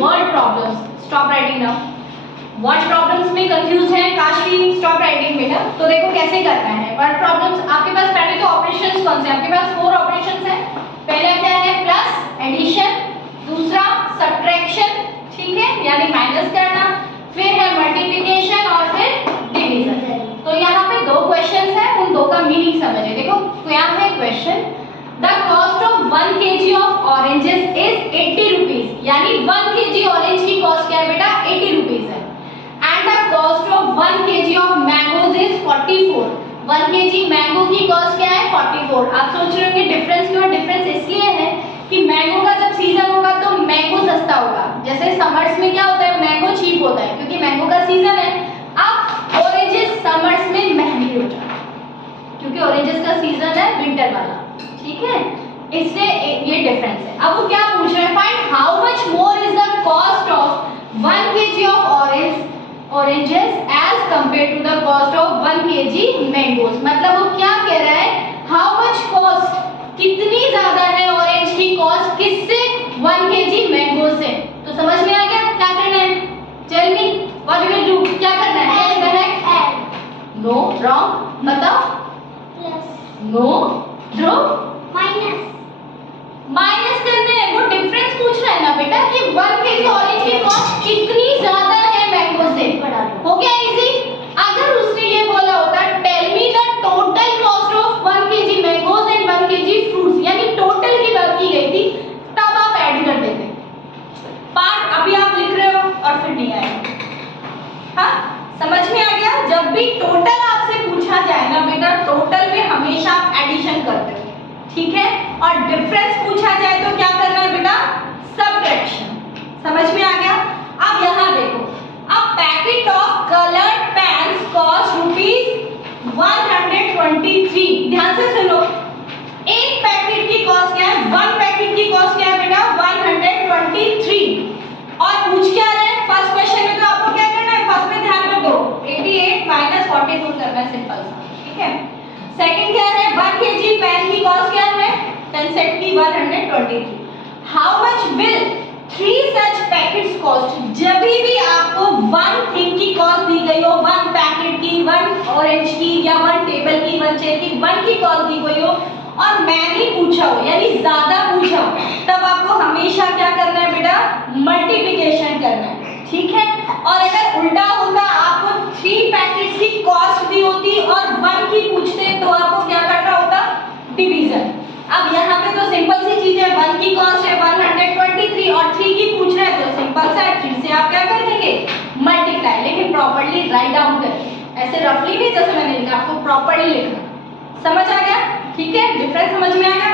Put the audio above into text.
Word problems. Stop writing now. Word problems में confuse है Kashi, stop writing में ना. तो देखो कैसे करना है. वर्ड प्रॉब्लम्स आपके पास पहले तो ऑपरेशंस कौन से, आपके पास 4 ऑपरेशंस हैं. पहला क्या है, प्लस, एडिशन. दूसरा सब्ट्रैक्शन, ठीक है, यानी माइनस करना. फिर है मल्टीप्लिकेशन और फिर डिवीजन. तो यहाँ पे 2 क्वेश्चंस हैं, उन 2 का मीनिंग समझिए. देखो क्या है question. The cost of 1 kg of oranges is 80 rupees. यानी 1 kg ऑरेंज की कॉस्ट क्या है बेटा, 80 रुपीज है. And the cost of 1 kg of mangoes is 44. 1 kg mango की कॉस्ट क्या है, 44. आप सोच रहे होंगे डिफरेंस क्यों है. डिफरेंस इसलिए है कि मैंगो का जब सीजन होगा तो मैंगो सस्ता होगा. जैसे समर्स में क्या होता है, मैंगो चीप होता है क्योंकि मैंगो का सीजन है. अब ऑरेंजेस समर्स में महंगे हो जाते हैं क्योंकि ऑरेंजेस का सीजन है विंटर वाला, ठीक है. इससे ये डिफरेंस है. अब वो क्या पूछ रहे हैं, find how much more is the cost of 1 kg of oranges as compared to the cost of 1 kg mangoes. मतलब वो क्या कह रहा है, how much cost, कितनी ज्यादा है ऑरेंज की कॉस्ट किससे, 1 kg मैंगो से. तो समझ में आ गया क्या करना है. Tell me what you will do. क्या करना है, yes करेक्ट, नो रॉन्ग, बताओ. प्लस, नो ड्रो, माइनस. माइनस करना है. वो डिफरेंस पूछ रहा है ना बेटा कि 1 kg ऑरेंज की कॉस्ट कितनी ज्यादा है मैंगो से. हो गया इजी. अगर उसने ये बोला होता tell me the total cost of 1 kg mangoes and 1 kg fruits, यानी टोटल की बात की गई थी, तब आप ऐड कर देते. पार्ट अभी आप लिख रहे हो और फिर नहीं आएगा. हाँ समझ में आ गया. जब भी टोटल आपसे पूछा जाए ना बेटा, टोटल में हमेशा आप एडिशन करते हो, ठीक है. और डिफरेंस पूछा जाए तो क्या करना है बेटा, सब्ट्रैक्शन. समझ में आ गया. अब यहाँ देखो, a packet of colored pens cost ₹123. ध्यान से सुनो. एक पैकेट की कॉस्ट क्या है, 1 पैकेट की कॉस्ट क्या है बेटा, 123. और पूछ क्या रहे हैं फर्स्ट क्वेश्चन में, तो आपको क्या करना है, फर्स्ट में ध्यान रखो 88 माइनस 42 करना है, सिंपल सा, ठीक है. सेकंड क्या है, 1 kg पेन की कॉस्ट क्या है, पेन सेट की 123. How much will 3 such packets cost. जब भी आपको 1 थिंग की कॉस्ट दी गई हो, 1 पैकेट की, 1 ऑरेंज की या 1 टेबल की, 1 चेयर की, 1 की कॉस्ट दी गई हो और मैंने पूछा हो यानी ज्यादा पूछा हो, तब आपको हमेशा क्या करना है बेटा, मल्टीप्लिकेशन करना है, ठीक है. और अगर उल्टा होता, आपको 3 पैकेट्स की कॉस्ट दी होती और 1 की पूछते तो आपको क्या करना होता, डिवीजन. अब यहाँ पे तो सिंपल सी चीज है, 1 की कॉस्ट है 123 और 3 की पूछ रहे हैं तो सिंपल सा है, 3 से आप क्या कर देंगे, मल्टीप्लाई. लेकिन प्रॉपर्ली राइट डाउन करके, ऐसे रफली नहीं जैसे मैंने लिखा, आपको प्रॉपर्ली लिखना. समझ आ गया, ठीक है. डिफरेंस समझ में आ गया.